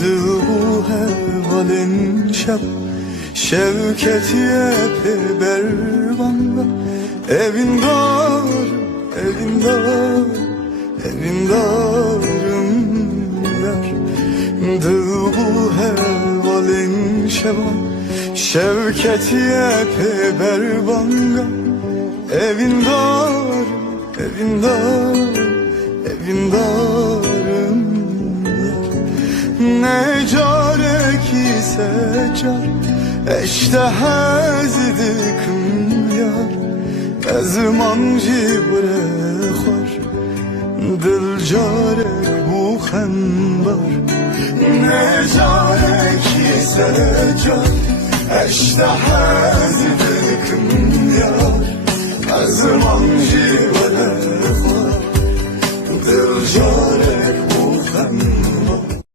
دل bu hevalin şab Şevketiye bervanda Evin darım, evin darım, evin darım yar Dil bu hevalin şab Şevketiye bervanda Evin darım, evin darım, evin darım yar Ne care ki secar eşte hazdikim yar Ezman cibre khar dil care bu khandar Ne care ki secar eşte hazdikim yar Ezman cibre khar dil care bu khandar